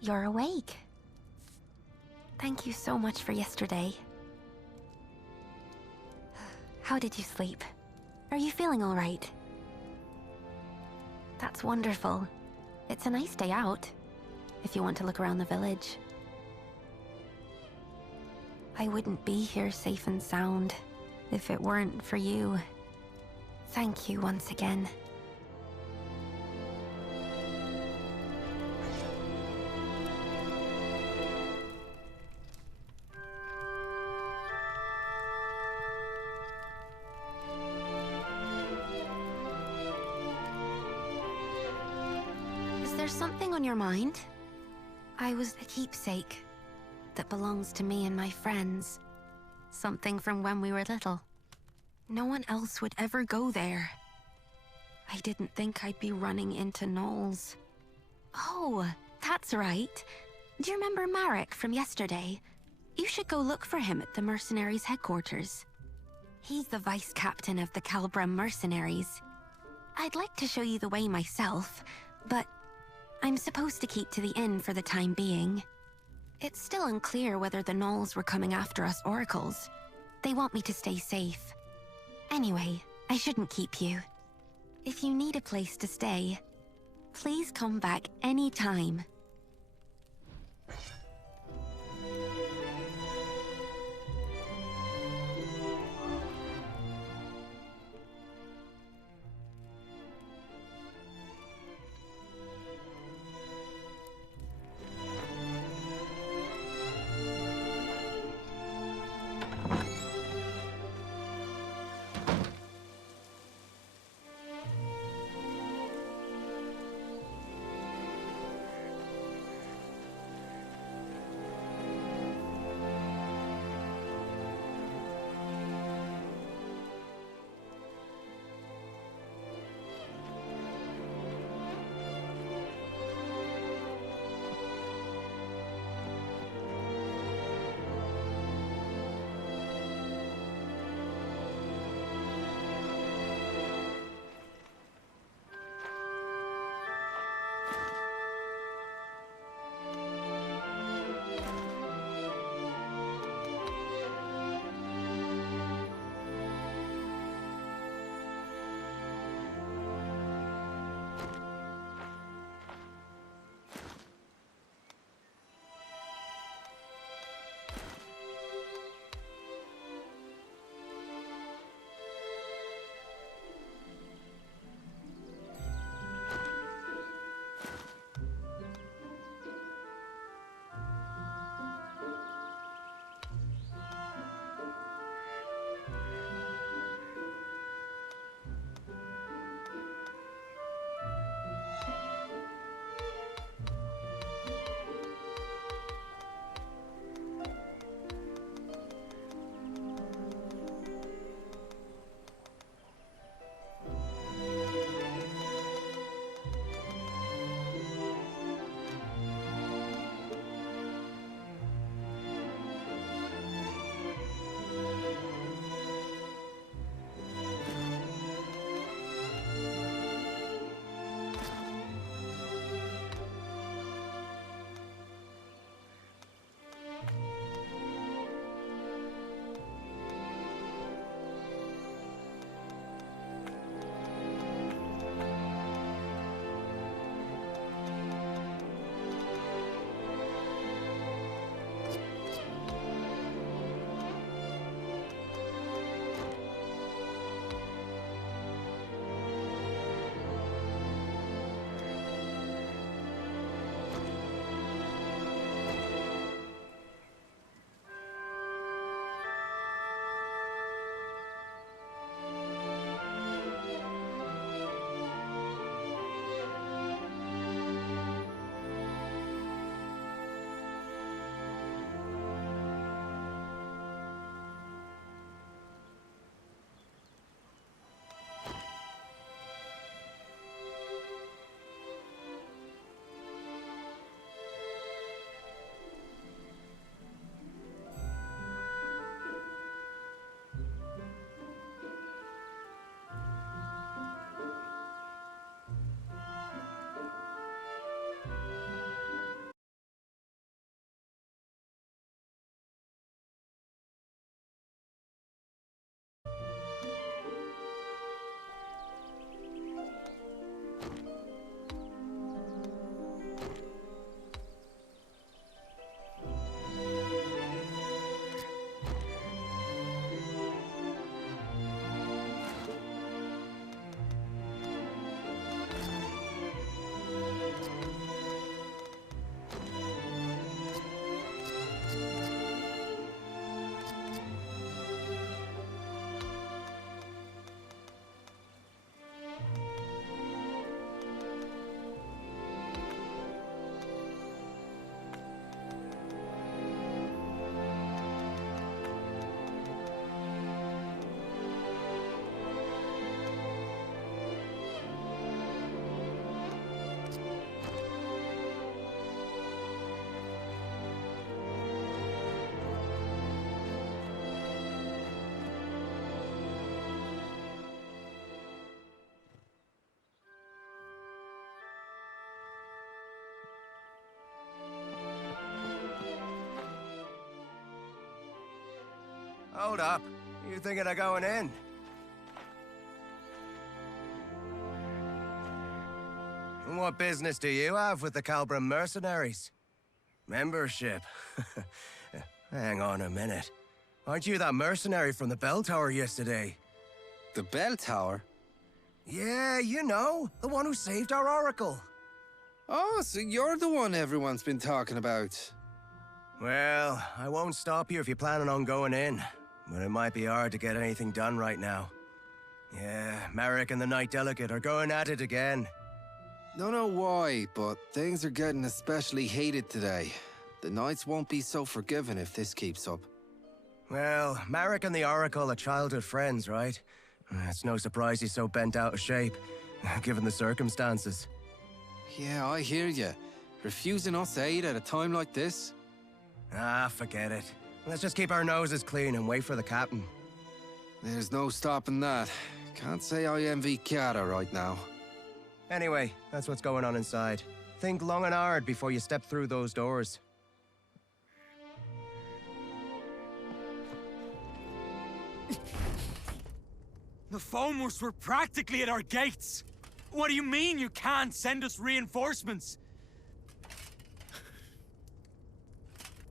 You're awake. Thank you so much for yesterday. How did you sleep? Are you feeling all right? That's wonderful. It's a nice day out, if you want to look around the village. I wouldn't be here safe and sound if it weren't for you. Thank you once again. Is there something on your mind? I was a keepsake that belongs to me and my friends. Something from when we were little. No one else would ever go there. I didn't think I'd be running into gnolls. Oh, that's right. Do you remember Marek from yesterday? You should go look for him at the mercenaries' headquarters. He's the vice captain of the Calbrum mercenaries. I'd like to show you the way myself, but I'm supposed to keep to the inn for the time being. It's still unclear whether the gnolls were coming after us oracles. They want me to stay safe. Anyway, I shouldn't keep you. If you need a place to stay, please come back anytime. hold up. You thinking of going in? And what business do you have with the Calbra mercenaries? Membership? Hang on a minute. Aren't you that mercenary from the bell tower yesterday? The bell tower? Yeah, you know. The one who saved our oracle. Oh, so you're the one everyone's been talking about. Well, I won't stop you if you're planning on going in. But it might be hard to get anything done right now. Yeah, Merrick and the Knight Delegate are going at it again. Don't know why, but things are getting especially heated today. The Knights won't be so forgiving if this keeps up. Well, Merrick and the Oracle are childhood friends, right? It's no surprise he's so bent out of shape, given the circumstances. Yeah, I hear you. Refusing us aid at a time like this? Ah, forget it. Let's just keep our noses clean and wait for the captain. There's no stopping that. Can't say I envy Chiara right now. Anyway, that's what's going on inside. Think long and hard before you step through those doors. The Foamers were practically at our gates. What do you mean you can't send us reinforcements?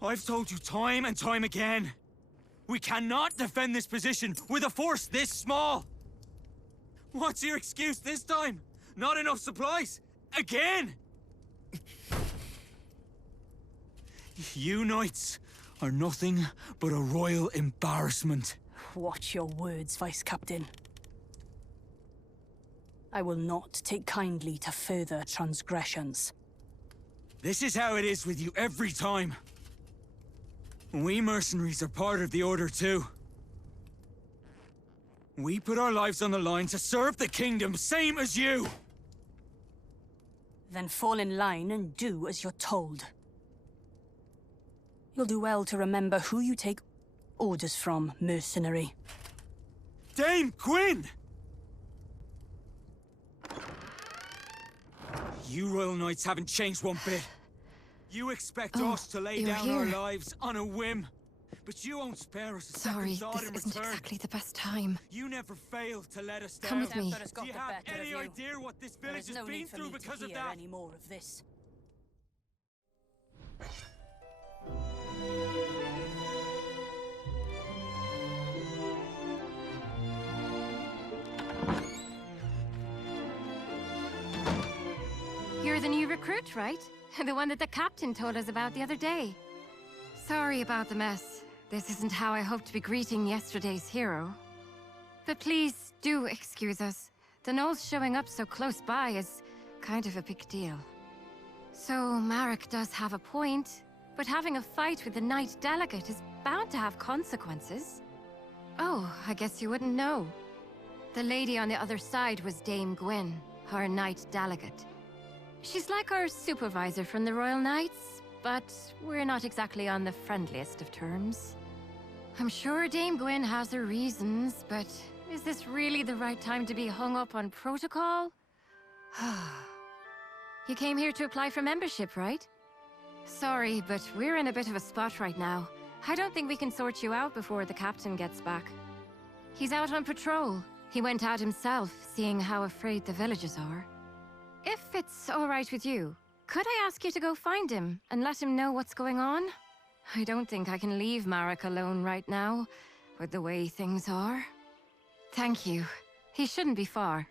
I've told you time and time again. We cannot defend this position with a force this small. What's your excuse this time? Not enough supplies? Again? You Knights are nothing but a royal embarrassment. Watch your words, Vice Captain. I will not take kindly to further transgressions. This is how it is with you every time. We mercenaries are part of the Order too. We put our lives on the line to serve the kingdom, same as you! Then fall in line and do as you're told. You'll do well to remember who you take orders from, mercenary. Dame Gwyn! You Royal Knights haven't changed one bit. You expect us to lay down our lives on a whim, but you won't spare us a second thought in return. This isn't exactly the best time. You never fail to let us down. Come with me. Do you have any idea what this village has been through because of that? Any more of this. You're the new recruit, right? The one that the captain told us about the other day. Sorry about the mess. This isn't how I hoped to be greeting yesterday's hero. But please do excuse us. The gnolls showing up so close by is kind of a big deal. So Marek does have a point, but having a fight with the Knight Delegate is bound to have consequences. Oh, I guess you wouldn't know. The lady on the other side was Dame Gwyn, our Knight Delegate. She's like our supervisor from the Royal Knights, but we're not exactly on the friendliest of terms. I'm sure Dame Gwyn has her reasons, but is this really the right time to be hung up on protocol? You came here to apply for membership, right? Sorry, but we're in a bit of a spot right now. I don't think we can sort you out before the captain gets back. He's out on patrol. He went out himself, seeing how afraid the villagers are. If it's all right with you, could I ask you to go find him and let him know what's going on? I don't think I can leave Marek alone right now, with the way things are. Thank you. He shouldn't be far.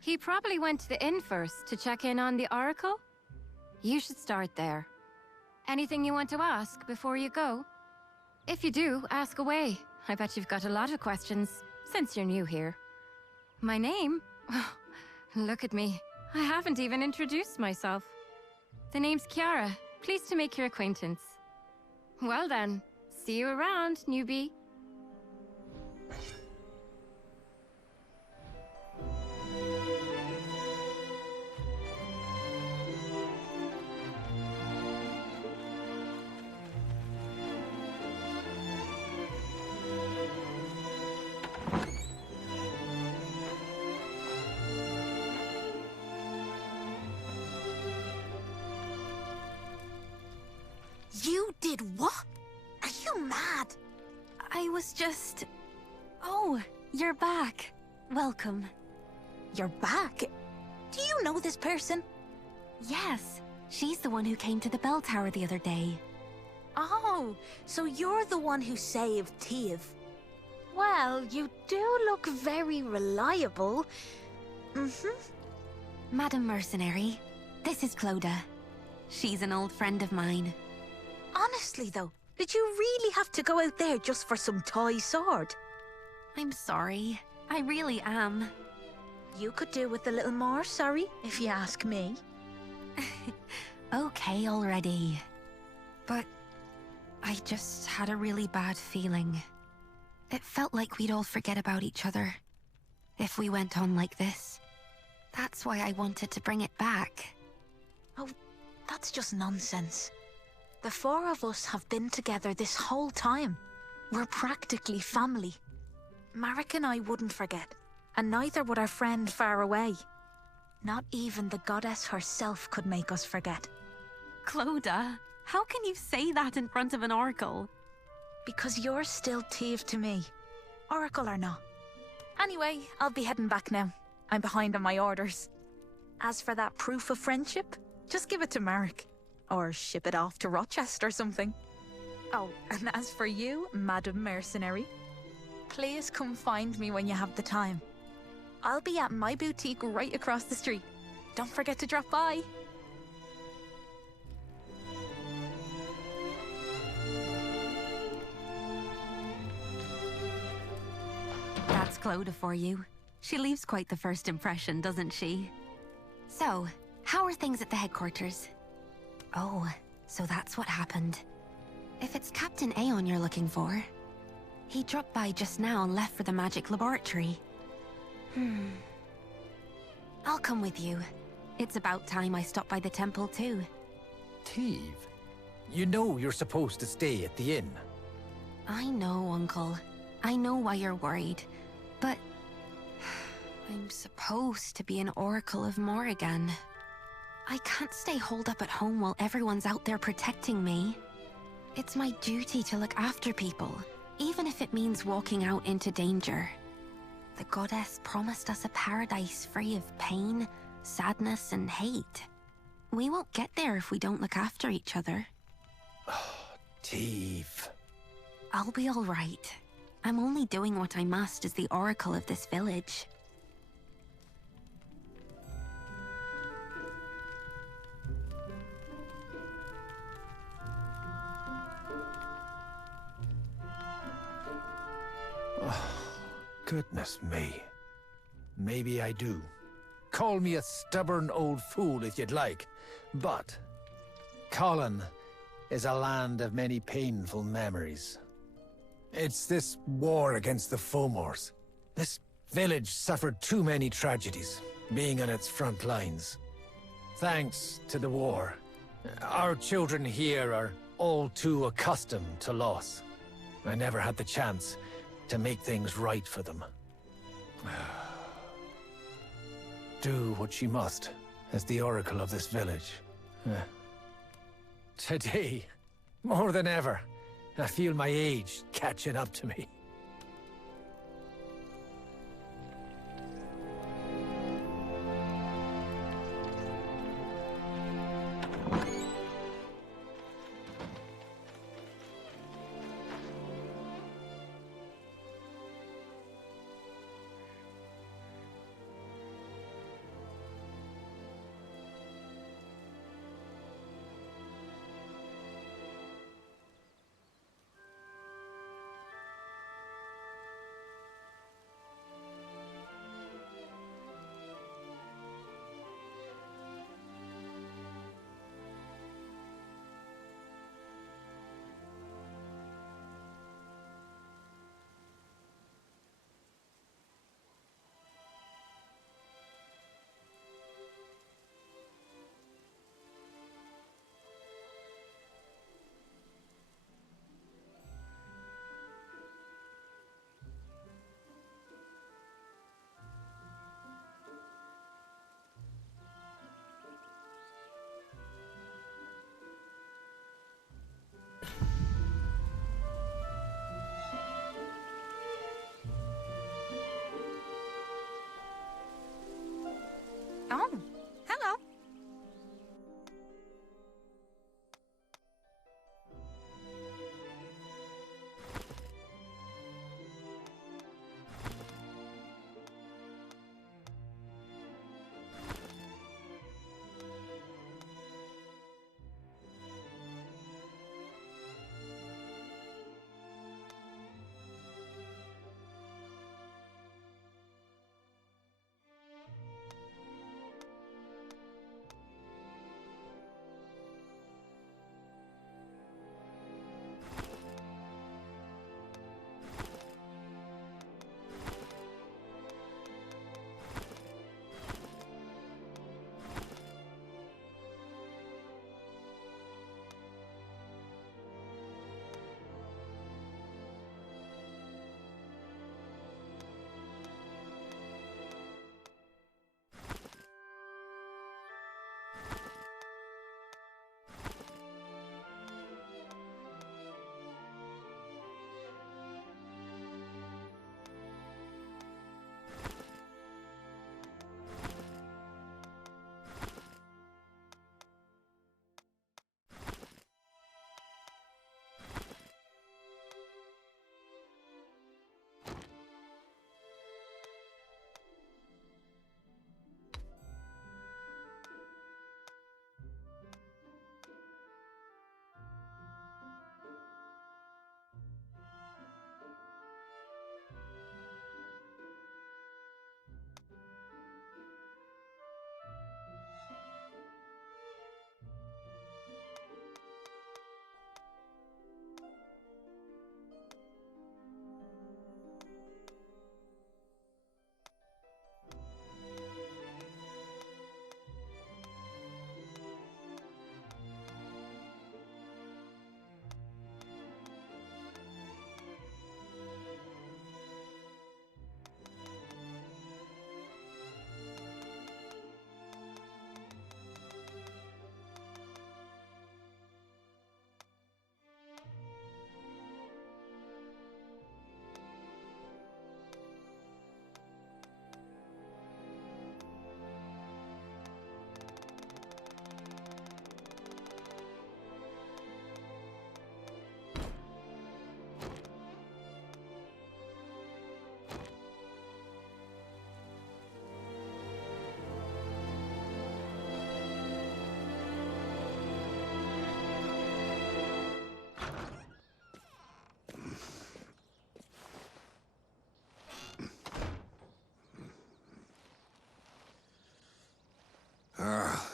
He probably went to the inn first to check in on the Oracle. You should start there. Anything you want to ask before you go? If you do, ask away. I bet you've got a lot of questions, since you're new here. My name? Look at me. I haven't even introduced myself. The name's Chiara. Pleased to make your acquaintance. Well then, see you around, newbie. You did what? Are you mad? just... Oh, you're back. Welcome. You're back? Do you know this person? Yes, she's the one who came to the bell tower the other day. Oh, so you're the one who saved Teve. Well, you do look very reliable. Madam Mercenary, this is Clodagh. She's an old friend of mine. Honestly, though, did you really have to go out there just for some toy sword? I'm sorry. I really am. You could do with a little more sorry, if you ask me. Okay already. But I just had a really bad feeling. It felt like we'd all forget about each other if we went on like this. That's why I wanted to bring it back. Oh, that's just nonsense. The four of us have been together this whole time. We're practically family. Marek and I wouldn't forget, and neither would our friend far away. Not even the goddess herself could make us forget. Clodagh, how can you say that in front of an oracle? Because you're still Teve to me, oracle or not. Anyway, I'll be heading back now. I'm behind on my orders. As for that proof of friendship, just give it to Marek. Or ship it off to Rochester or something. Oh, and as for you, Madam Mercenary, please come find me when you have the time. I'll be at my boutique right across the street. Don't forget to drop by. That's Clodagh for you. She leaves quite the first impression, doesn't she? So, how are things at the headquarters? Oh, so that's what happened. If it's Captain Aeon you're looking for, he dropped by just now and left for the magic laboratory. I'll come with you. It's about time I stopped by the temple too. Teve, you know you're supposed to stay at the inn. I know, Uncle. I know why you're worried, but I'm supposed to be an Oracle of Morrigan. I can't stay holed up at home while everyone's out there protecting me. It's my duty to look after people, even if it means walking out into danger. The goddess promised us a paradise free of pain, sadness, and hate. We won't get there if we don't look after each other. Teve. I'll be all right. I'm only doing what I must as the oracle of this village. Goodness me. Maybe I do. Call me a stubborn old fool if you'd like, but Colin is a land of many painful memories. It's this war against the Fomors. This village suffered too many tragedies, being on its front lines. Thanks to the war, our children here are all too accustomed to loss. I never had the chance to make things right for them. Do what she must as the oracle of this village. Today, more than ever, I feel my age catching up to me.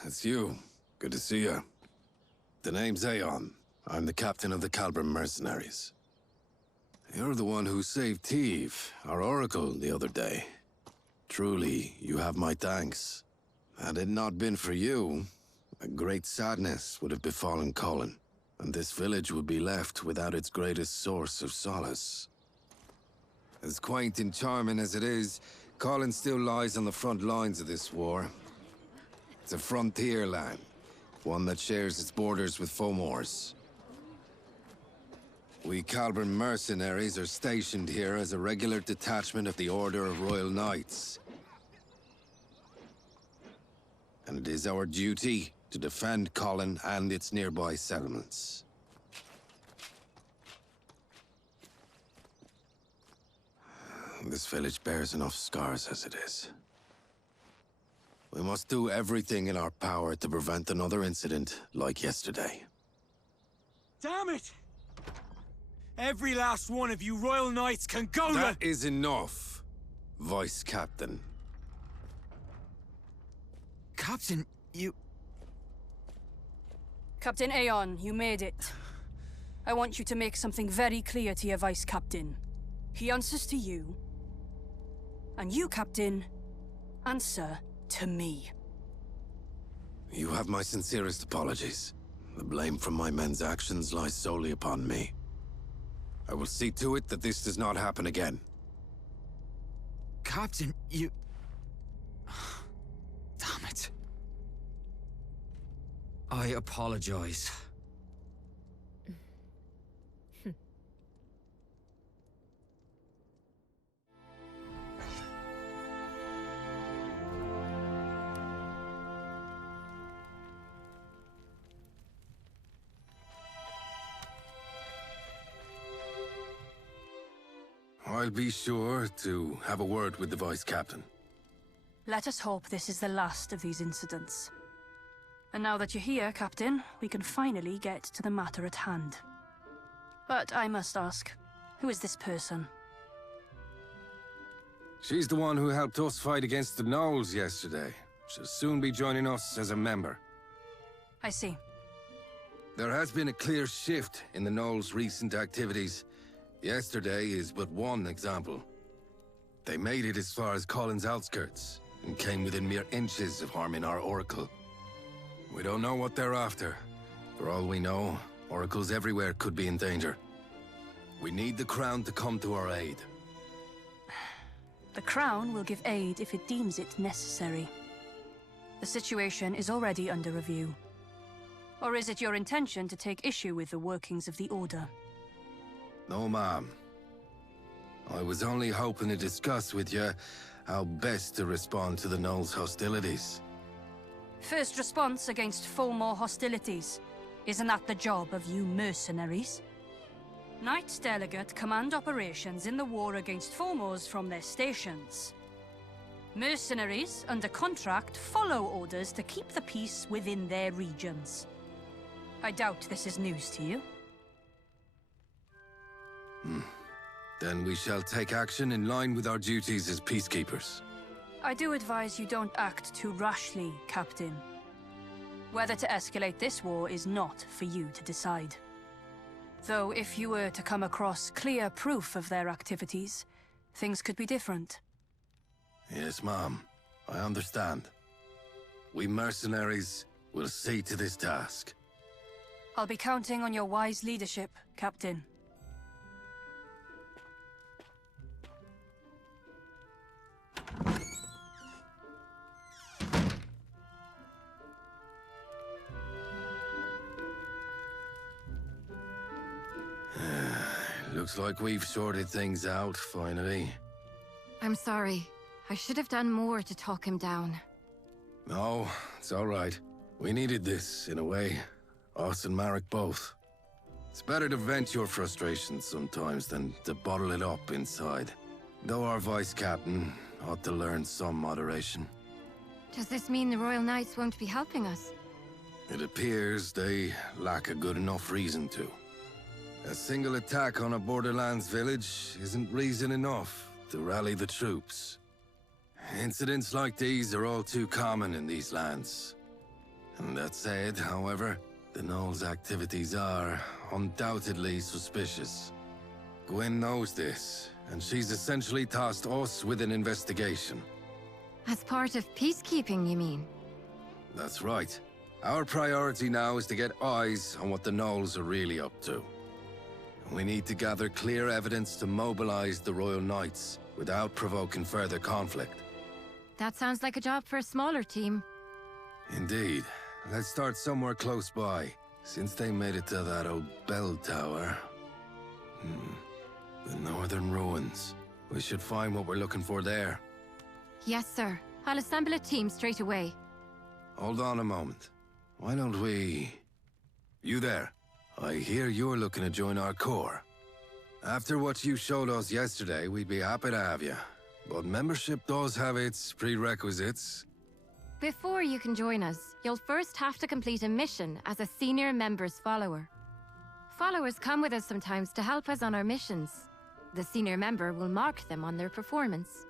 it's you. Good to see you. The name's Aeon. I'm the captain of the Calbram mercenaries. You're the one who saved Teve, our oracle, the other day. Truly, you have my thanks. Had it not been for you, a great sadness would have befallen Colin, and this village would be left without its greatest source of solace. As quaint and charming as it is, Colin still lies on the front lines of this war. It's a frontier land, one that shares its borders with Fomor's. We Calbram mercenaries are stationed here as a regular detachment of the Order of Royal Knights. And it is our duty to defend Colin and its nearby settlements. This village bears enough scars as it is. We must do everything in our power to prevent another incident like yesterday. Damn it! Every last one of you Royal Knights can go to— That is enough, Vice Captain. Captain, you— Captain Aeon, you made it. I want you to make something very clear to your Vice Captain. He answers to you. And you, Captain, answer to me. You have my sincerest apologies. The blame for my men's actions lies solely upon me. I will see to it that this does not happen again. Captain, you— Damn it. I apologize. I'll be sure to have a word with the Vice Captain. Let us hope this is the last of these incidents. And now that you're here, Captain, we can finally get to the matter at hand. But I must ask, who is this person? She's the one who helped us fight against the Gnolls yesterday. She'll soon be joining us as a member. I see. There has been a clear shift in the Gnolls' recent activities. Yesterday is but one example. They made it as far as Colin's outskirts, and came within mere inches of harming our Oracle. We don't know what they're after. For all we know, Oracles everywhere could be in danger. We need the Crown to come to our aid. The Crown will give aid if it deems it necessary. The situation is already under review. Or is it your intention to take issue with the workings of the Order? No, ma'am. I was only hoping to discuss with you how best to respond to the Gnolls' hostilities. First response against Fomor hostilities. Isn't that the job of you mercenaries? Knights Delegate command operations in the war against Fomors from their stations. Mercenaries, under contract, follow orders to keep the peace within their regions. I doubt this is news to you. Then we shall take action in line with our duties as peacekeepers. I do advise you don't act too rashly, Captain. Whether to escalate this war is not for you to decide. Though if you were to come across clear proof of their activities, things could be different. Yes, ma'am. I understand. We mercenaries will see to this task. I'll be counting on your wise leadership, Captain. Looks like we've sorted things out, finally. I'm sorry. I should have done more to talk him down. No, it's all right. We needed this, in a way. Us and Marek both. It's better to vent your frustrations sometimes than to bottle it up inside. Though our Vice Captain ought to learn some moderation. Does this mean the Royal Knights won't be helping us? It appears they lack a good enough reason to. A single attack on a Borderlands village isn't reason enough to rally the troops. Incidents like these are all too common in these lands. And that said, however, the Knoll's activities are undoubtedly suspicious. Gwen knows this, and she's essentially tasked us with an investigation. As part of peacekeeping, you mean? That's right. Our priority now is to get eyes on what the Knolls are really up to. We need to gather clear evidence to mobilize the Royal Knights without provoking further conflict. That sounds like a job for a smaller team. Indeed. Let's start somewhere close by, since they made it to that old bell tower. The northern ruins. We should find what we're looking for there. Yes, sir. I'll assemble a team straight away. Hold on a moment. Why don't we... You there. I hear you're looking to join our corps. After what you showed us yesterday, we'd be happy to have you. But membership does have its prerequisites. Before you can join us, you'll first have to complete a mission as a senior member's follower. Followers come with us sometimes to help us on our missions. The senior member will mark them on their performance.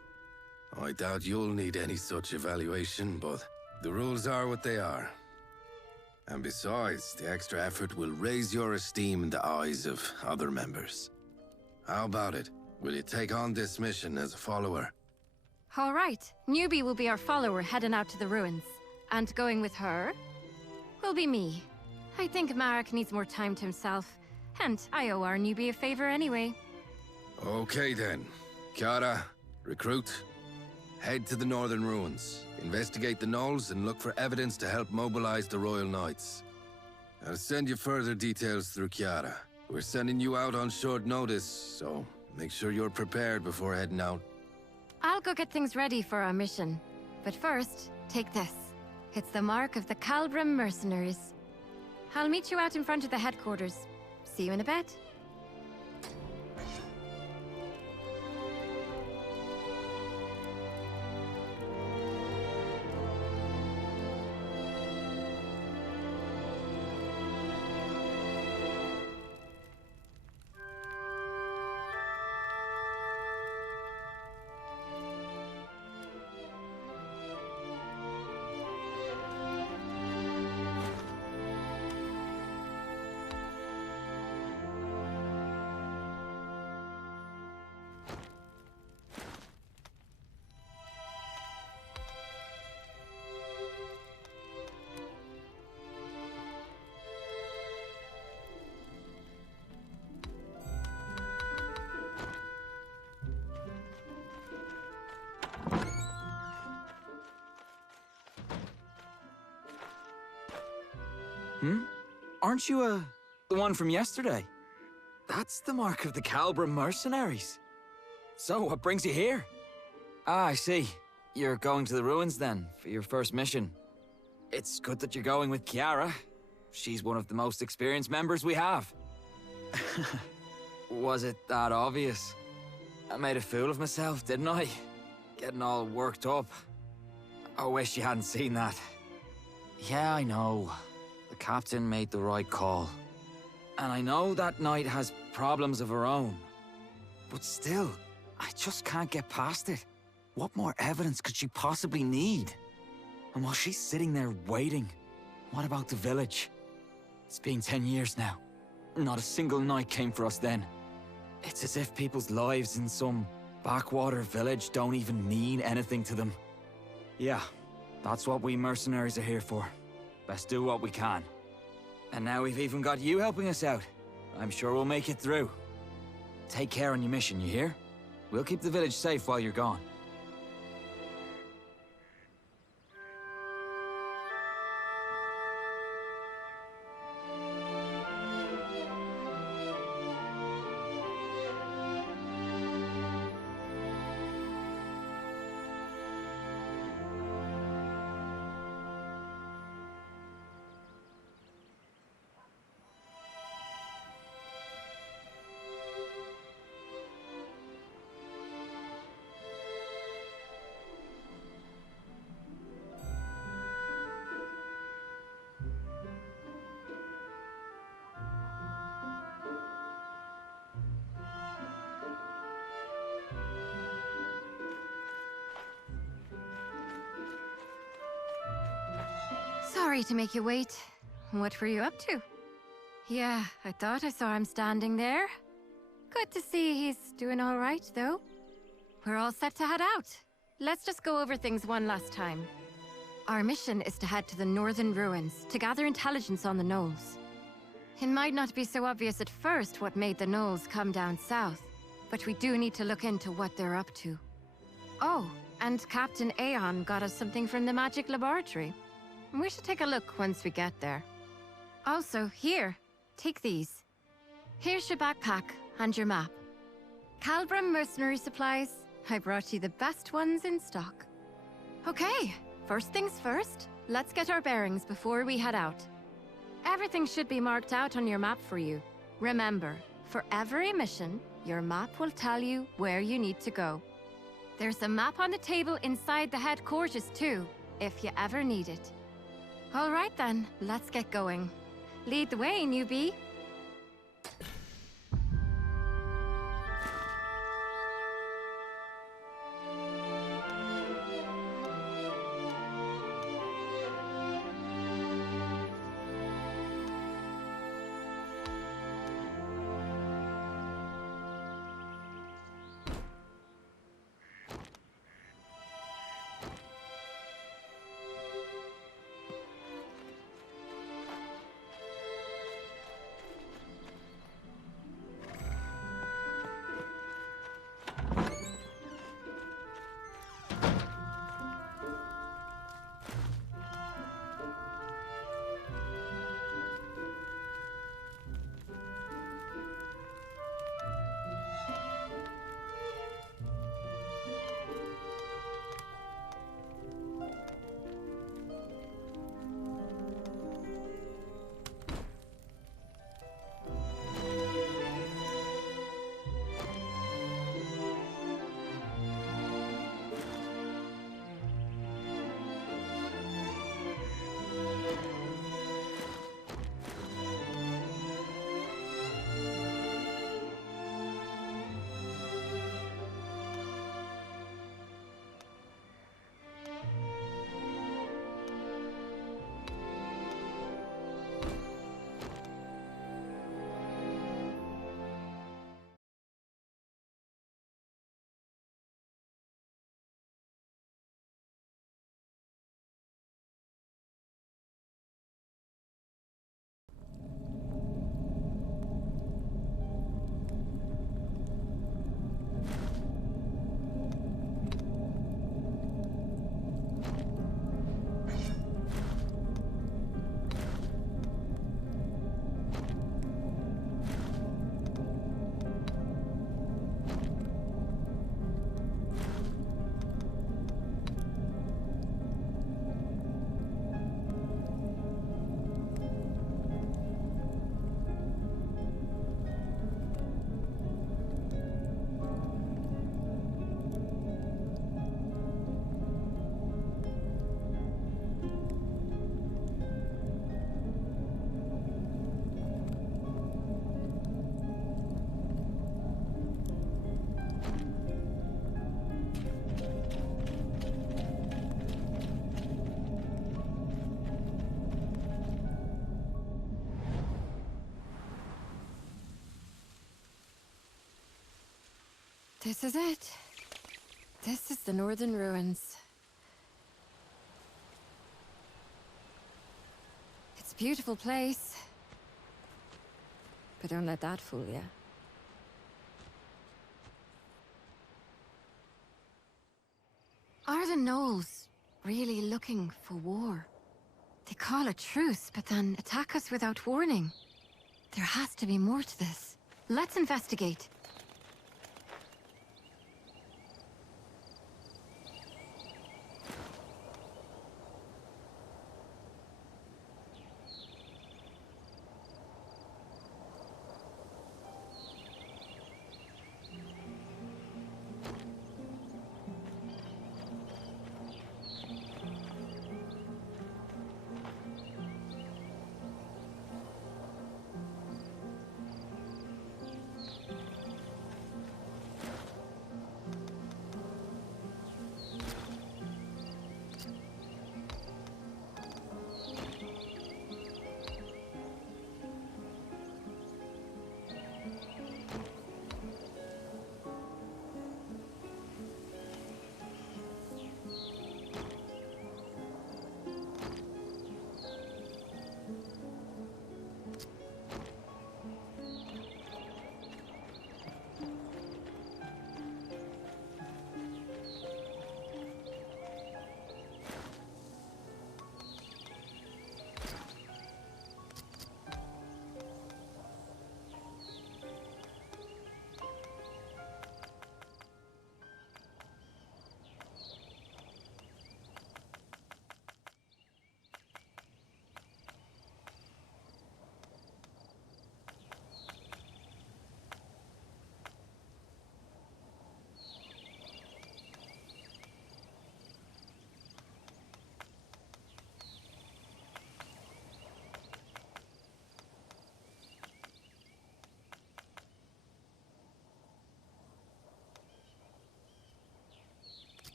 I doubt you'll need any such evaluation, but the rules are what they are. And besides, the extra effort will raise your esteem in the eyes of other members. How about it? Will you take on this mission as a follower? All right. Newbie will be our follower heading out to the ruins. And going with her will be me. I think Marek needs more time to himself. And I owe our newbie a favor anyway. Okay then. Kiara, recruit. Head to the northern ruins. Investigate the Knolls and look for evidence to help mobilize the Royal Knights. I'll send you further details through Kiara. We're sending you out on short notice, so make sure you're prepared before heading out. I'll go get things ready for our mission. But first, take this. It's the mark of the Calbrim mercenaries. I'll meet you out in front of the headquarters. See you in a bit. Aren't you, the one from yesterday? That's the mark of the Calbrim mercenaries. So, what brings you here? Ah, I see. You're going to the ruins then, for your first mission. It's good that you're going with Kiara. She's one of the most experienced members we have. Was it that obvious? I made a fool of myself, didn't I? Getting all worked up. I wish you hadn't seen that. Yeah, I know. The captain made the right call. And I know that knight has problems of her own. But still, I just can't get past it. What more evidence could she possibly need? And while she's sitting there waiting, what about the village? It's been 10 years now. Not a single knight came for us then. It's as if people's lives in some backwater village don't even mean anything to them. Yeah, that's what we mercenaries are here for. Best do what we can. And now we've even got you helping us out. I'm sure we'll make it through. Take care on your mission, you hear? We'll keep the village safe while you're gone. Sorry to make you wait. What were you up to? Yeah, I thought I saw him standing there. Good to see he's doing all right, though. We're all set to head out. Let's just go over things one last time. Our mission is to head to the northern ruins to gather intelligence on the gnolls. It might not be so obvious at first what made the gnolls come down south, but we do need to look into what they're up to. Oh, and Captain Aeon got us something from the magic laboratory. We should take a look once we get there. Also, here, take these. Here's your backpack and your map. Calbram mercenary supplies. I brought you the best ones in stock. Okay, first things first, let's get our bearings before we head out. Everything should be marked out on your map for you. Remember, for every mission, your map will tell you where you need to go. There's a map on the table inside the headquarters too, if you ever need it. All right then, let's get going. Lead the way, newbie. This is it. This is the northern ruins. It's a beautiful place. But don't let that fool you. Are the gnolls really looking for war? They call a truce, but then attack us without warning. There has to be more to this. Let's investigate.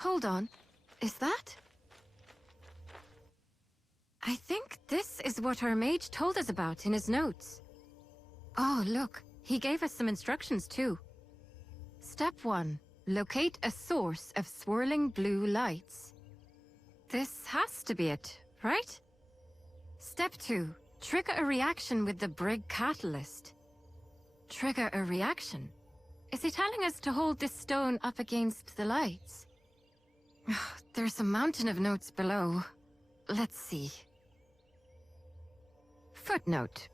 Hold on. Is that? I think this is what our mage told us about in his notes. Oh, look. He gave us some instructions, too. Step 1. Locate a source of swirling blue lights. This has to be it, right? Step 2. Trigger a reaction with the Brig catalyst. Trigger a reaction? Is he telling us to hold this stone up against the lights? There's a mountain of notes below. Let's see. Footnote.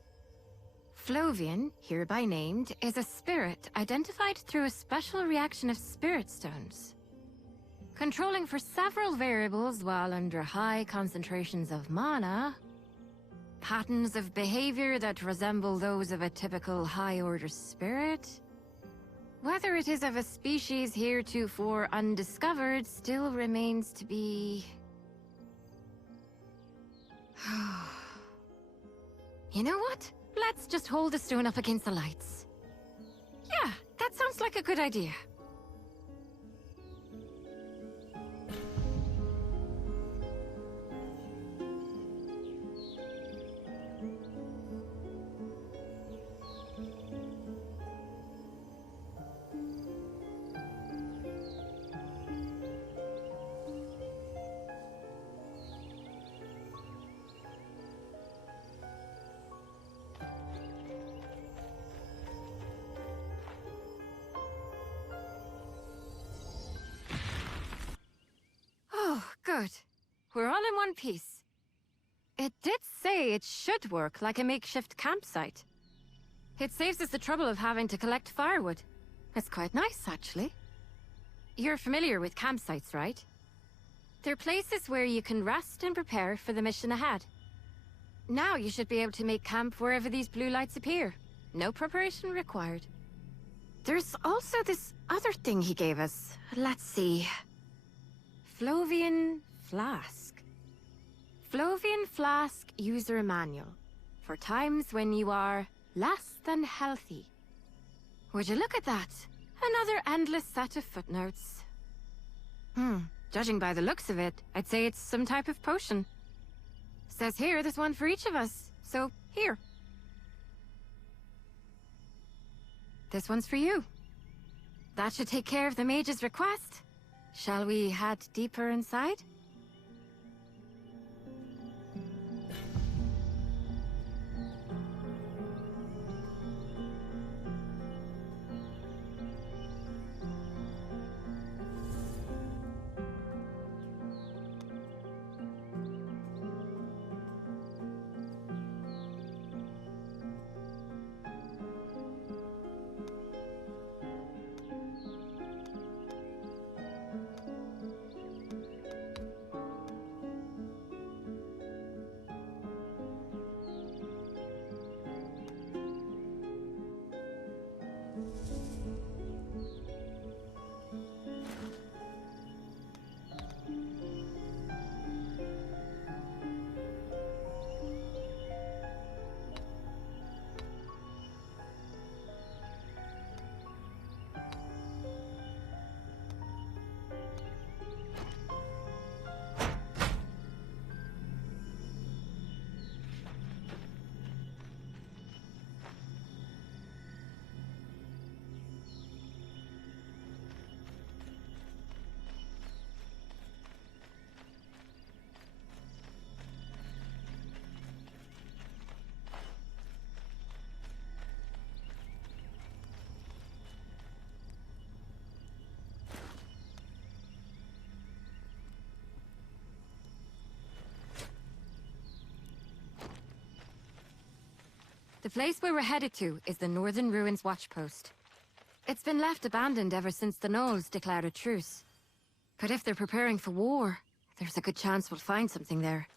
Flovian, hereby named, is a spirit identified through a special reaction of spirit stones. Controlling for several variables while under high concentrations of mana, patterns of behavior that resemble those of a typical high-order spirit. Whether it is of a species heretofore undiscovered still remains to be... You know what? Let's just hold the stone up against the lights. Yeah, that sounds like a good idea. Good. We're all in one piece. It did say it should work like a makeshift campsite. It saves us the trouble of having to collect firewood. It's quite nice, actually. You're familiar with campsites, right? They're places where you can rest and prepare for the mission ahead. Now you should be able to make camp wherever these blue lights appear. No preparation required. There's also this other thing he gave us. Let's see. Flovian Flask. Flovian Flask User Manual. For times when you are less than healthy. Would you look at that? Another endless set of footnotes. Judging by the looks of it, I'd say it's some type of potion. Says here there's one for each of us, so here. This one's for you. That should take care of the mage's request. Shall we head deeper inside? The place we were headed to is the Northern Ruins Watchpost. It's been left abandoned ever since the Gnolls declared a truce. But if they're preparing for war, there's a good chance we'll find something there.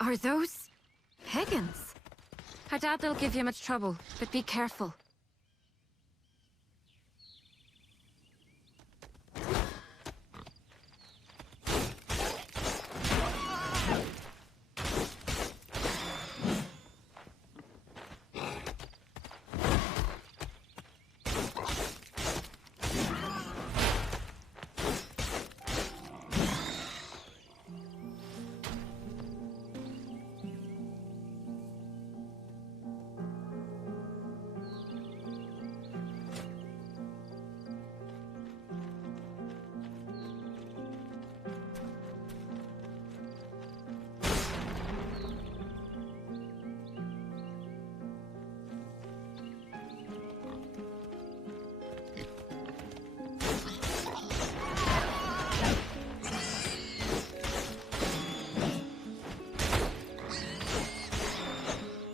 Are those... Higgins? I doubt they'll give you much trouble, but be careful.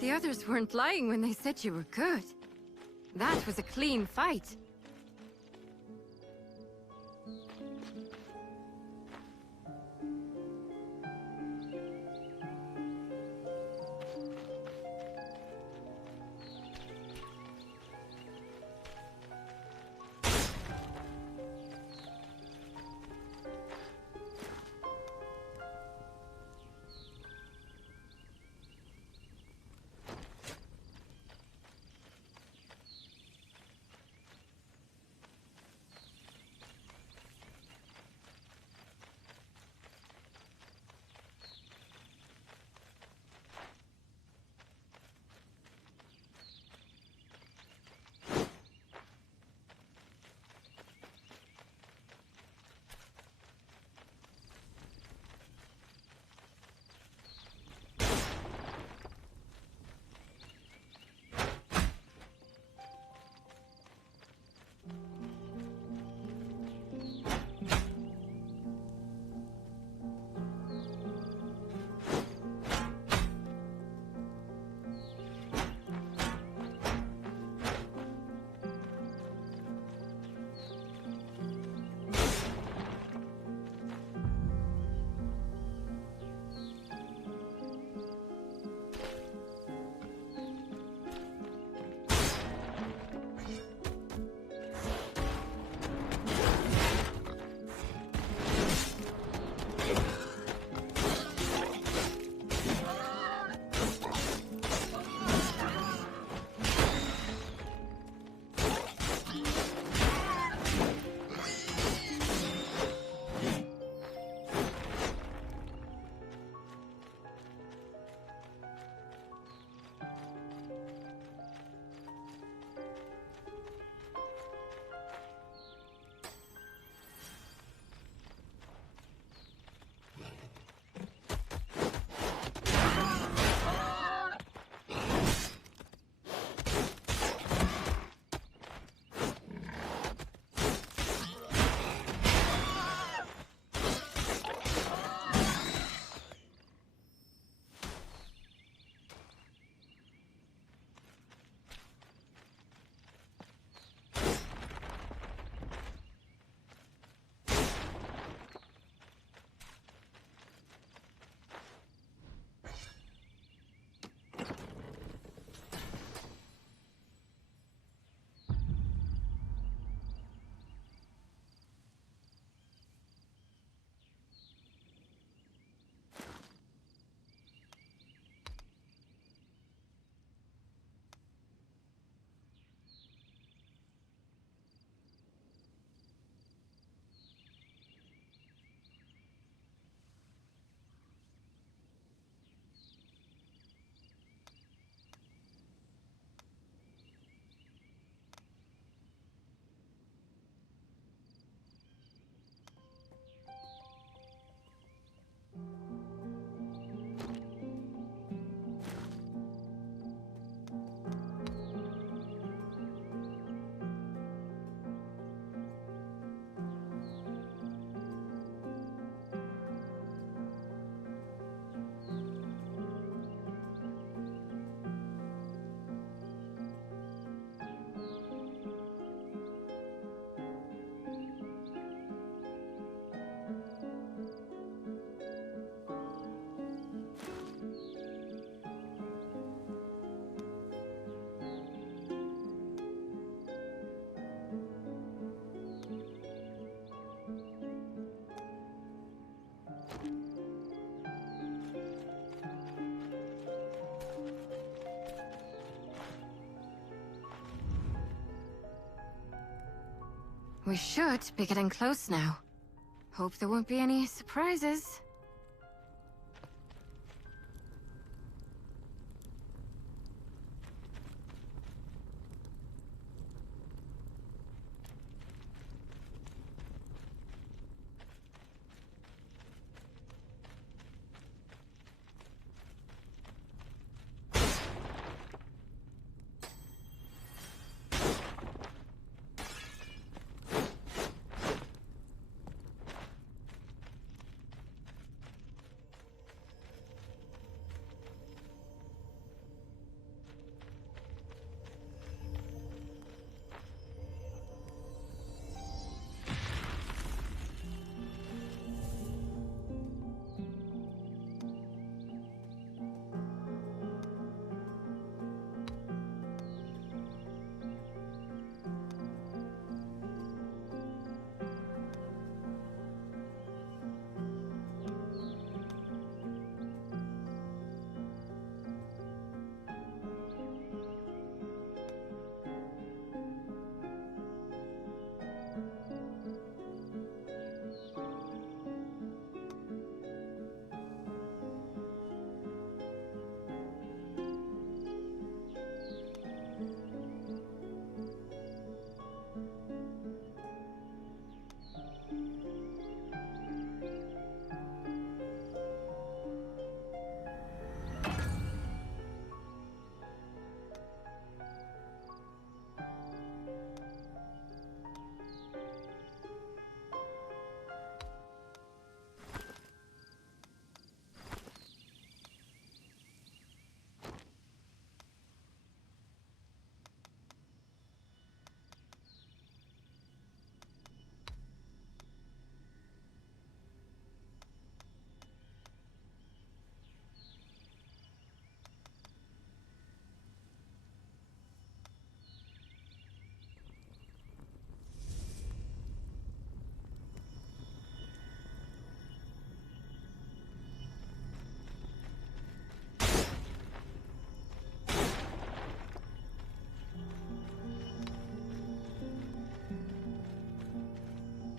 The others weren't lying when they said you were good. That was a clean fight. We should be getting close now. Hope there won't be any surprises.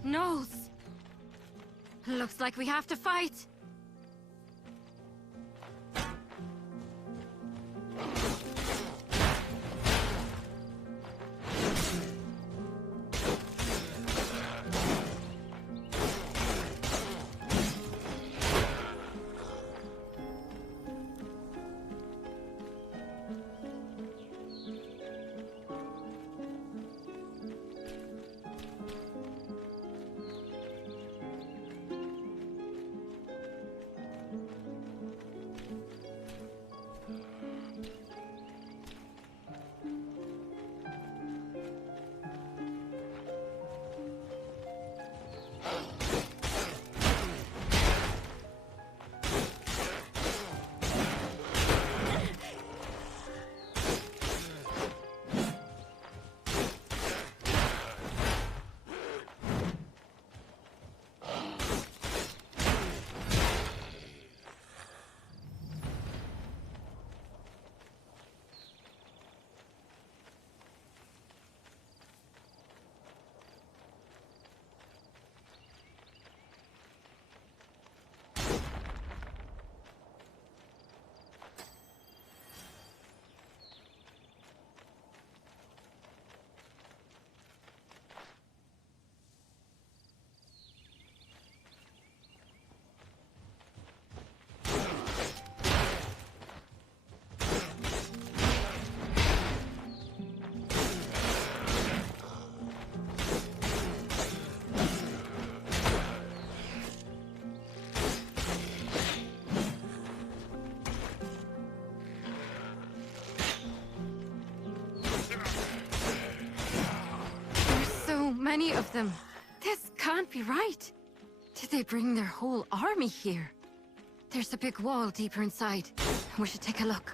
Nose! Looks like we have to fight! Many of them. This can't be right. Did they bring their whole army here? There's a big wall deeper inside. We should take a look.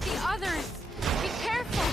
like the others. Be careful.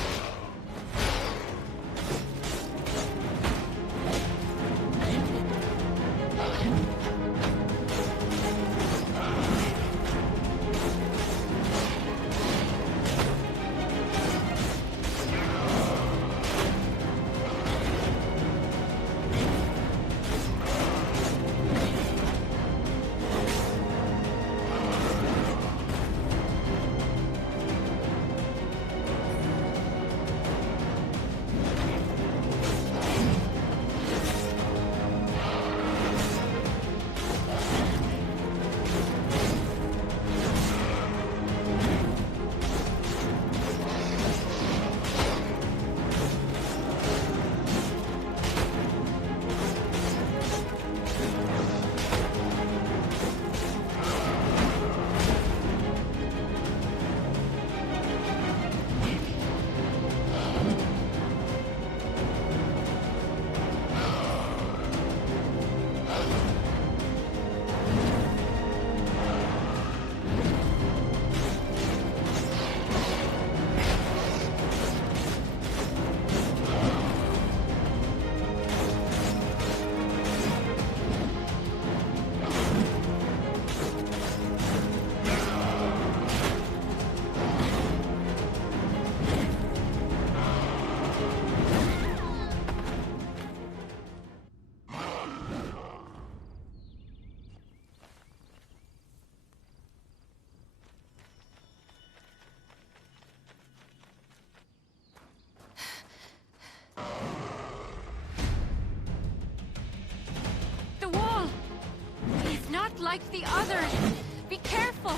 Like the others. Be careful.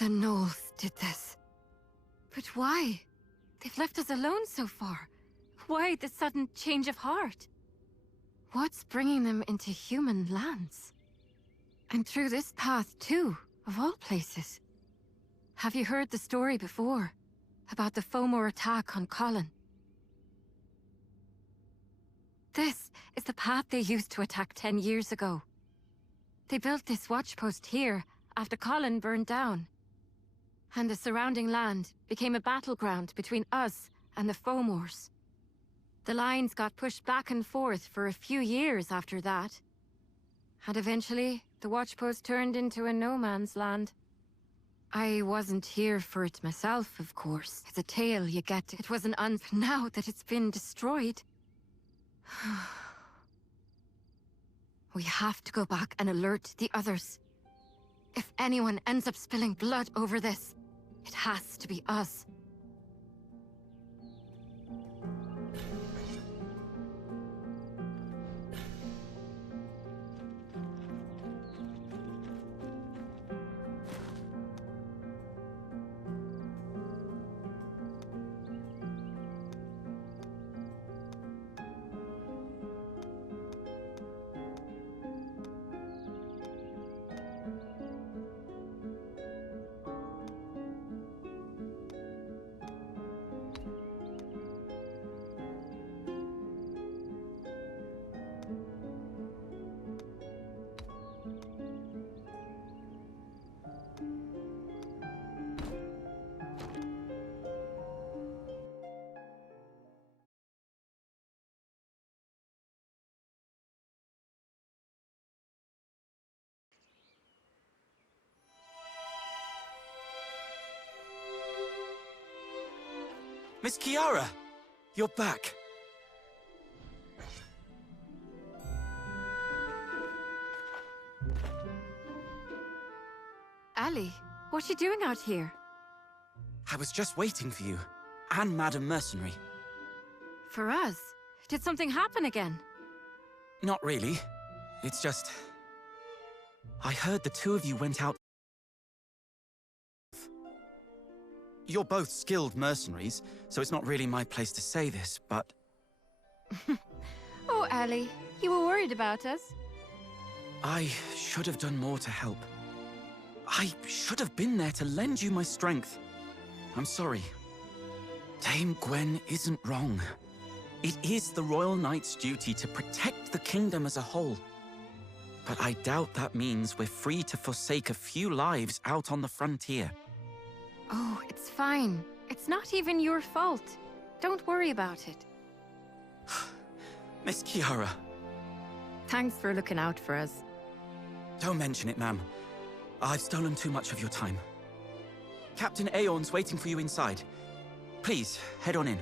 The Knolls did this. But why? They've left us alone so far. Why the sudden change of heart? What's bringing them into human lands? And through this path too, of all places. Have you heard the story before? About the Fomor attack on Colin? This is the path they used to attack 10 years ago. They built this watchpost here after Colin burned down. And the surrounding land became a battleground between us and the Fomors. The lines got pushed back and forth for a few years after that. And eventually, the watchpost turned into a no-man's land. I wasn't here for it myself, of course. It's a tale you get. It was an now that it's been destroyed. We have to go back and alert the others. If anyone ends up spilling blood over this, it has to be us. Miss Kiara! You're back. Ali, what's she doing out here? I was just waiting for you. And Madam Mercenary. For us? Did something happen again? Not really. It's just... I heard the two of you went out. You're both skilled mercenaries, so it's not really my place to say this, but... Oh, Ali, you were worried about us? I should have done more to help. I should have been there to lend you my strength. I'm sorry. Dame Gwen isn't wrong. It is the Royal Knight's duty to protect the kingdom as a whole. But I doubt that means we're free to forsake a few lives out on the frontier. Oh, it's fine. It's not even your fault. Don't worry about it. Miss Kiara. Thanks for looking out for us. Don't mention it, ma'am. I've stolen too much of your time. Captain Aeon's waiting for you inside. Please, head on in.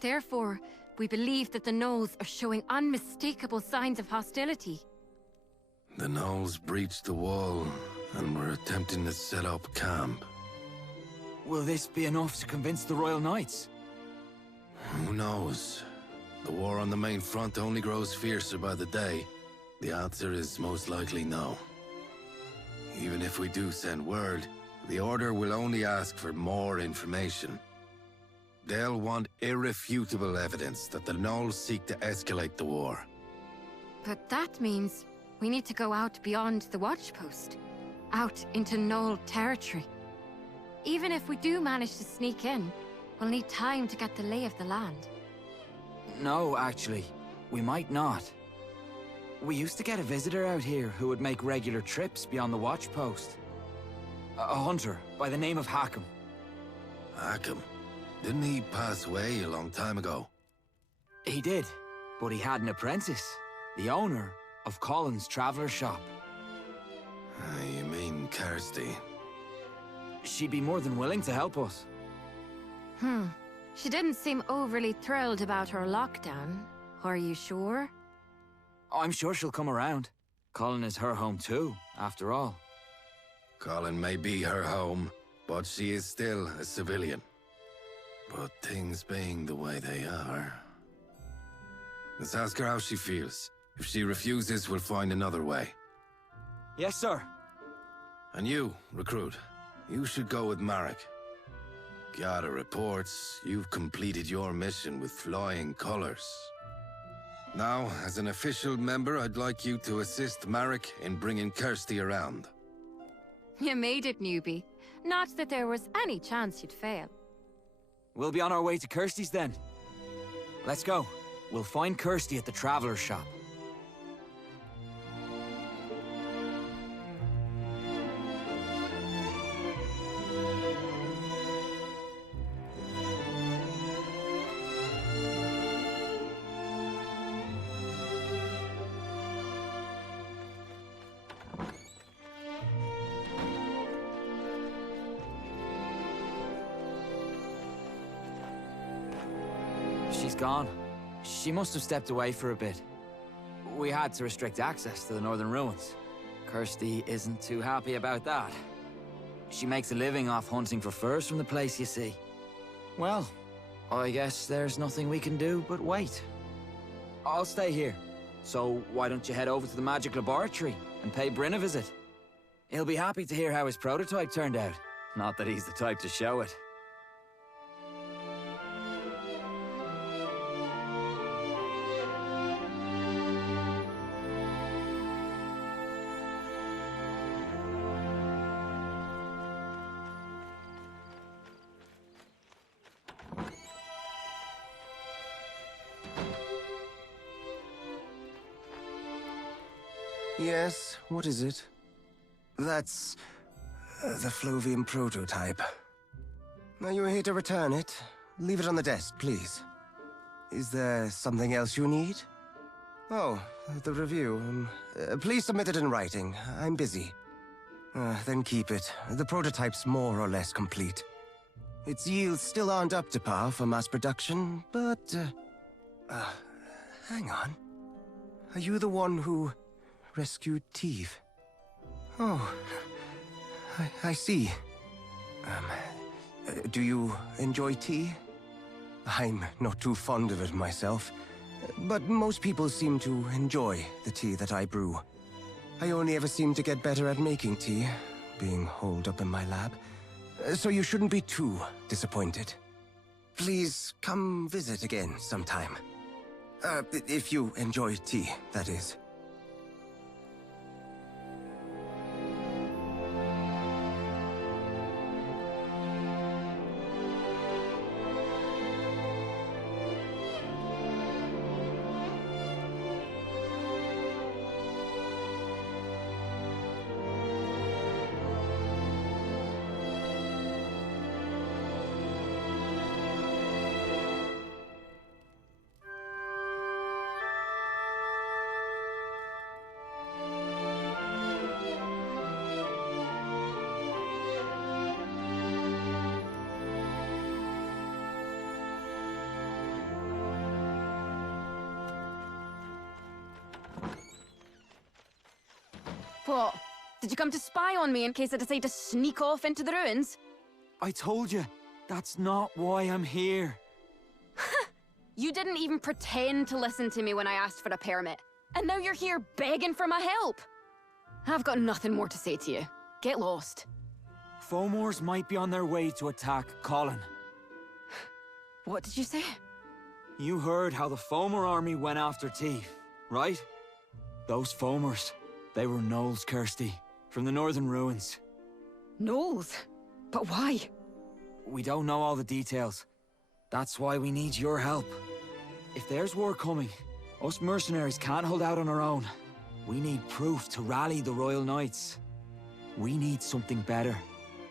Therefore, we believe that the Gnolls are showing unmistakable signs of hostility. The Gnolls breached the wall and were attempting to set up camp. Will this be enough to convince the Royal Knights? Who knows? The war on the main front only grows fiercer by the day. The answer is most likely no. Even if we do send word, the Order will only ask for more information. They'll want irrefutable evidence that the Gnolls seek to escalate the war. But that means we need to go out beyond the watchpost, out into Gnoll territory. Even if we do manage to sneak in, we'll need time to get the lay of the land. No, actually. We might not. We used to get a visitor out here who would make regular trips beyond the watchpost. A hunter by the name of Hackham. Hackham? Didn't he pass away a long time ago? He did, but he had an apprentice, the owner of Colin's Traveler's Shop. You mean Kirsty? She'd be more than willing to help us. She didn't seem overly thrilled about her lockdown. Are you sure? I'm sure she'll come around. Colin is her home too, after all. Colin may be her home, but she is still a civilian. But things being the way they are... Let's ask her how she feels. If she refuses, we'll find another way. Yes, sir. And you, recruit, you should go with Marek. Gather reports, you've completed your mission with flying colors. Now, as an official member, I'd like you to assist Marek in bringing Kirsty around. You made it, newbie. Not that there was any chance you'd fail. We'll be on our way to Kirsty's then. Let's go. We'll find Kirsty at the Traveler's Shop. She's gone. She must have stepped away for a bit. We had to restrict access to the northern ruins. Kirsty isn't too happy about that. She makes a living off hunting for furs from the place, you see. Well, I guess there's nothing we can do but wait. I'll stay here. So why don't you head over to the magic laboratory and pay Bryn a visit? He'll be happy to hear how his prototype turned out. Not that he's the type to show it. Yes, what is it? That's... the Flovian prototype. Are you here to return it? Leave it on the desk, please. Is there something else you need? Oh, the review. Please submit it in writing. I'm busy. Then keep it. The prototype's more or less complete. Its yields still aren't up to par for mass production, but... hang on. Are you the one who... rescued Teve? Oh, I see. Do you enjoy tea? I'm not too fond of it myself, but most people seem to enjoy the tea that I brew. I only ever seem to get better at making tea, being holed up in my lab, so you shouldn't be too disappointed. Please come visit again sometime. If you enjoy tea, that is. What? Did you come to spy on me in case I decide to sneak off into the ruins? I told you, that's not why I'm here. You didn't even pretend to listen to me when I asked for a permit. And now you're here begging for my help. I've got nothing more to say to you. Get lost. Fomors might be on their way to attack Colin. What did you say? You heard how the Fomor army went after Teef, right? Those Fomors, they were gnolls, Kirsty, from the northern ruins. Gnolls? But why? We don't know all the details. That's why we need your help. If there's war coming, us mercenaries can't hold out on our own. We need proof to rally the Royal Knights. We need something better.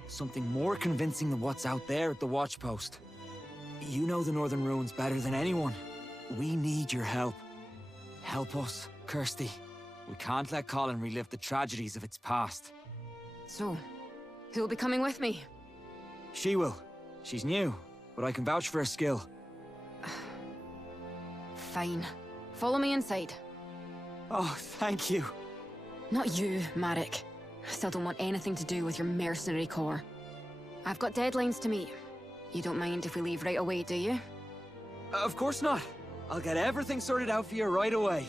Something more convincing than what's out there at the Watchpost. You know the northern ruins better than anyone. We need your help. Help us, Kirsty. We can't let Colin relive the tragedies of its past. So, who'll be coming with me? She will. She's new, but I can vouch for her skill. Fine. Follow me inside. Oh, thank you. Not you, Marek. I still don't want anything to do with your mercenary corps. I've got deadlines to meet. You don't mind if we leave right away, do you? Of course not. I'll get everything sorted out for you right away.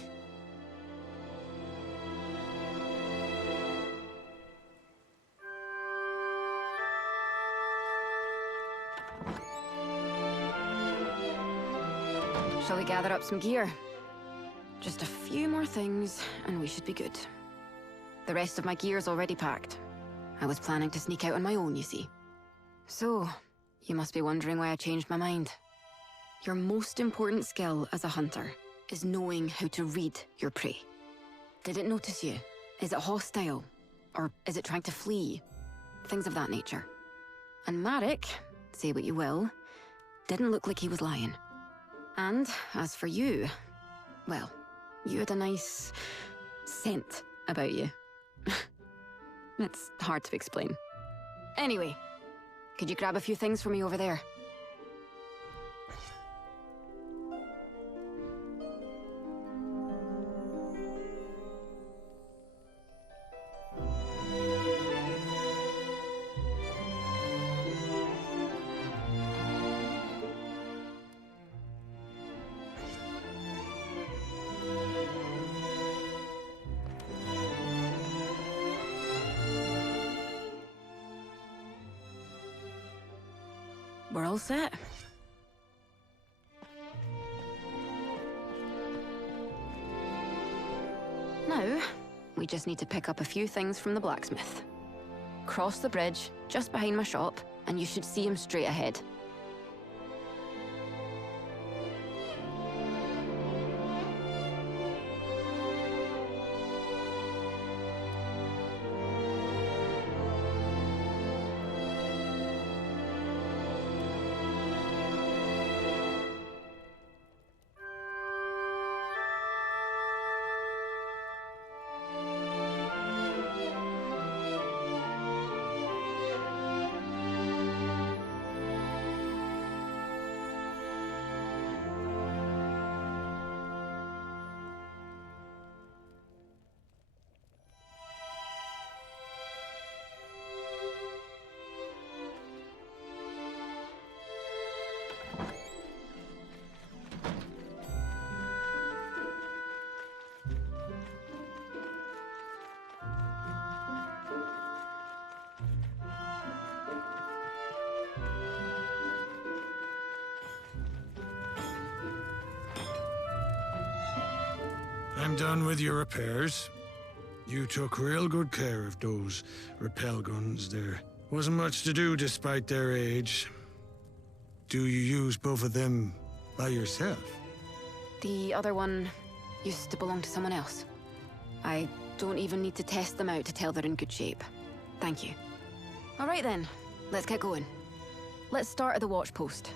Shall we gather up some gear? Just a few more things, and we should be good. The rest of my gear's already packed. I was planning to sneak out on my own, you see. So, you must be wondering why I changed my mind. Your most important skill as a hunter is knowing how to read your prey. Did it notice you? Is it hostile? Or is it trying to flee? Things of that nature. And Marek, say what you will, didn't look like he was lying. And as for you, well, you had a nice scent about you. It's hard to explain. Anyway, could you grab a few things for me over there? We're all set. Now, we just need to pick up a few things from the blacksmith. Cross the bridge, just behind my shop, and you should see him straight ahead. I'm done with your repairs. You took real good care of those repel guns there. Wasn't much to do despite their age. Do you use both of them by yourself? The other one used to belong to someone else. I don't even need to test them out to tell they're in good shape. Thank you. All right then, let's get going. Let's start at the watch post.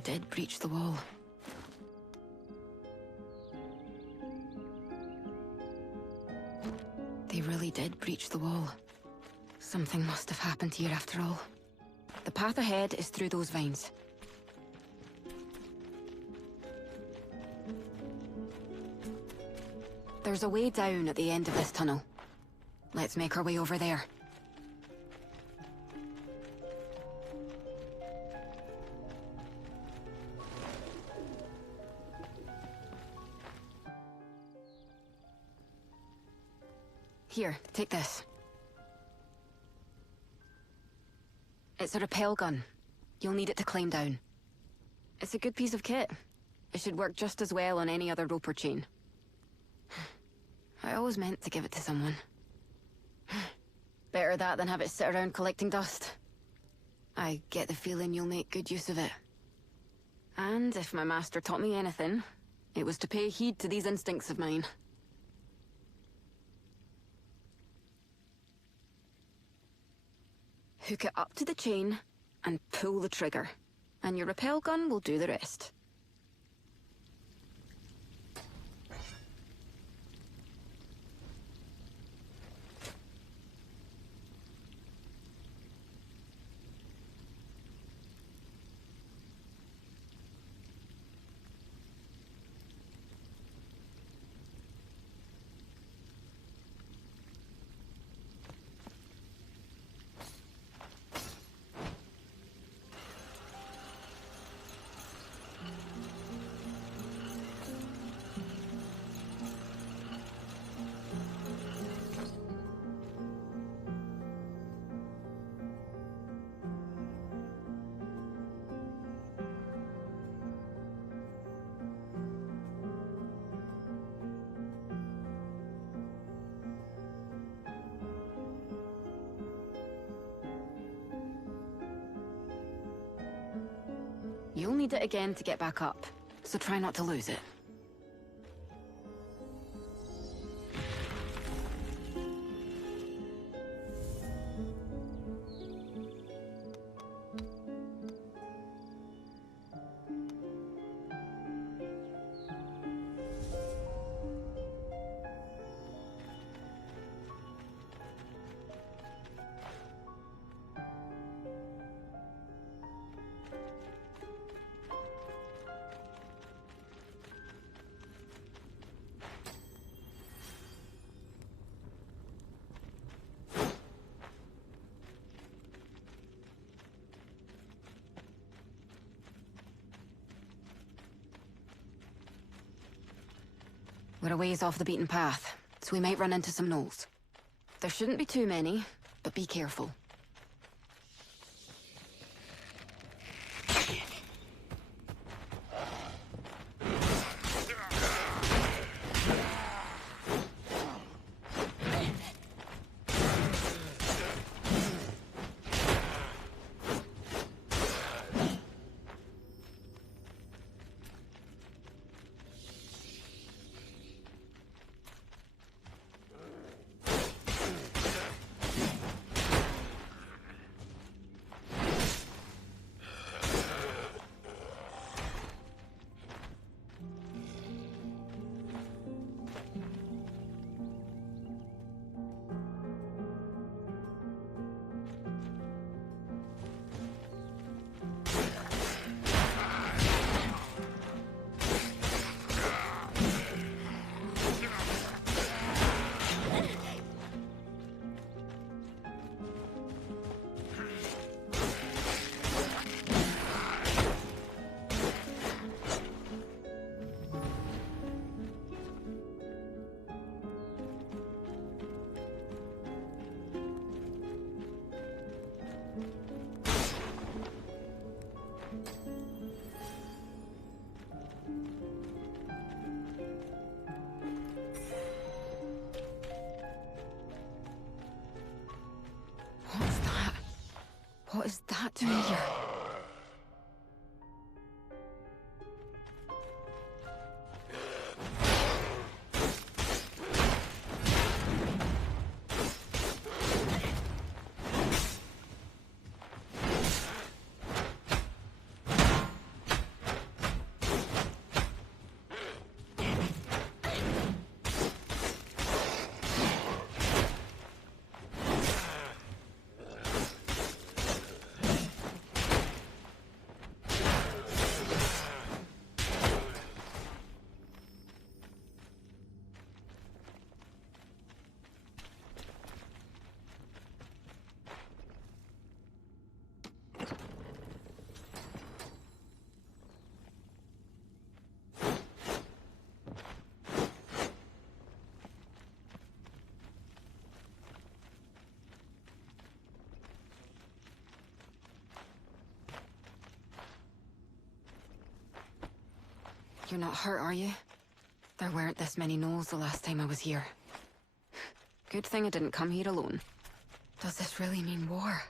really did breach the wall. They really did breach the wall. Something must have happened here after all. The path ahead is through those vines. There's a way down at the end of this tunnel. Let's make our way over there. Here, take this. It's a rappel gun. You'll need it to climb down. It's a good piece of kit. It should work just as well on any other rope or chain. I always meant to give it to someone. Better that than have it sit around collecting dust. I get the feeling you'll make good use of it. And if my master taught me anything, it was to pay heed to these instincts of mine. Hook it up to the chain and pull the trigger, and your rappel gun will do the rest. You'll need it again to get back up, so try not to lose it. We're a ways off the beaten path, so we might run into some gnolls. There shouldn't be too many, but be careful. What is that doing here? You're not hurt, are you? There weren't this many gnolls the last time I was here. Good thing I didn't come here alone. Does this really mean war?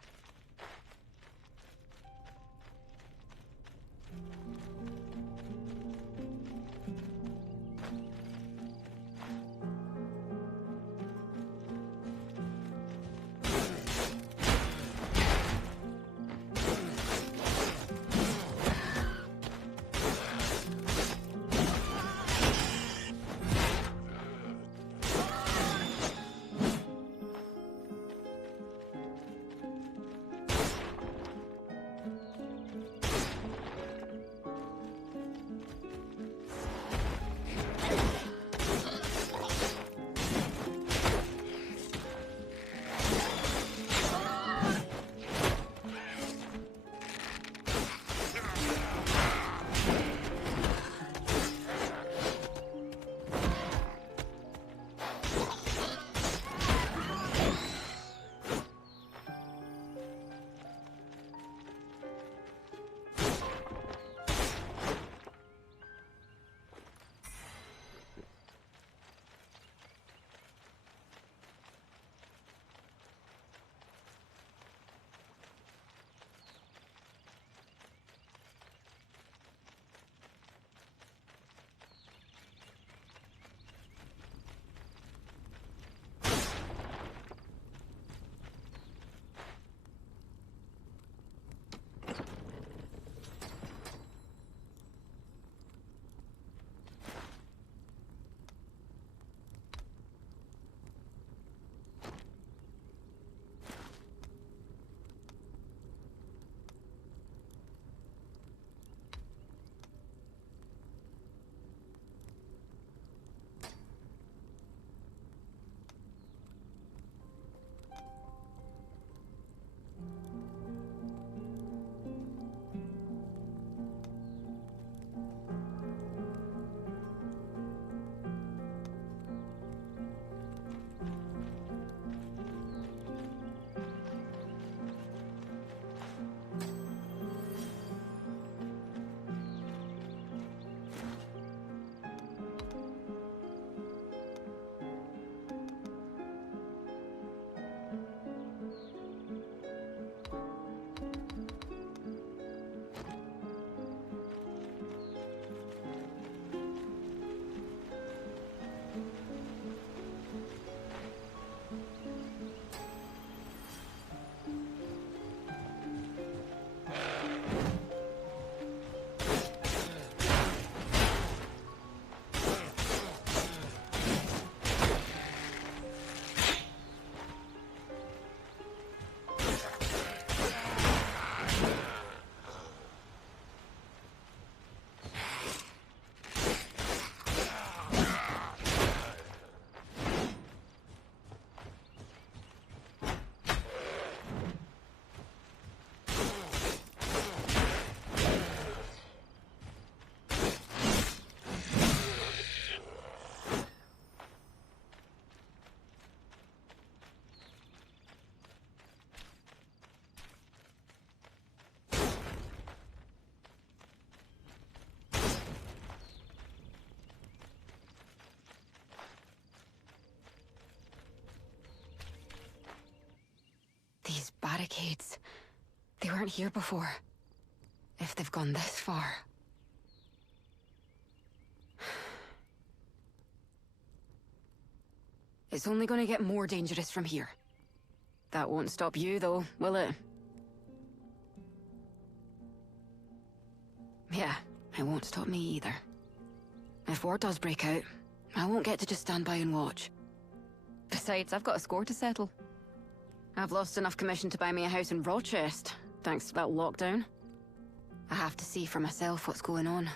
These barricades. They weren't here before. If they've gone this far. It's only gonna get more dangerous from here. That won't stop you, though, will it? Yeah, it won't stop me either. If war does break out, I won't get to just stand by and watch. Besides, I've got a score to settle. I've lost enough commission to buy me a house in Rochester, thanks to that lockdown. I have to see for myself what's going on.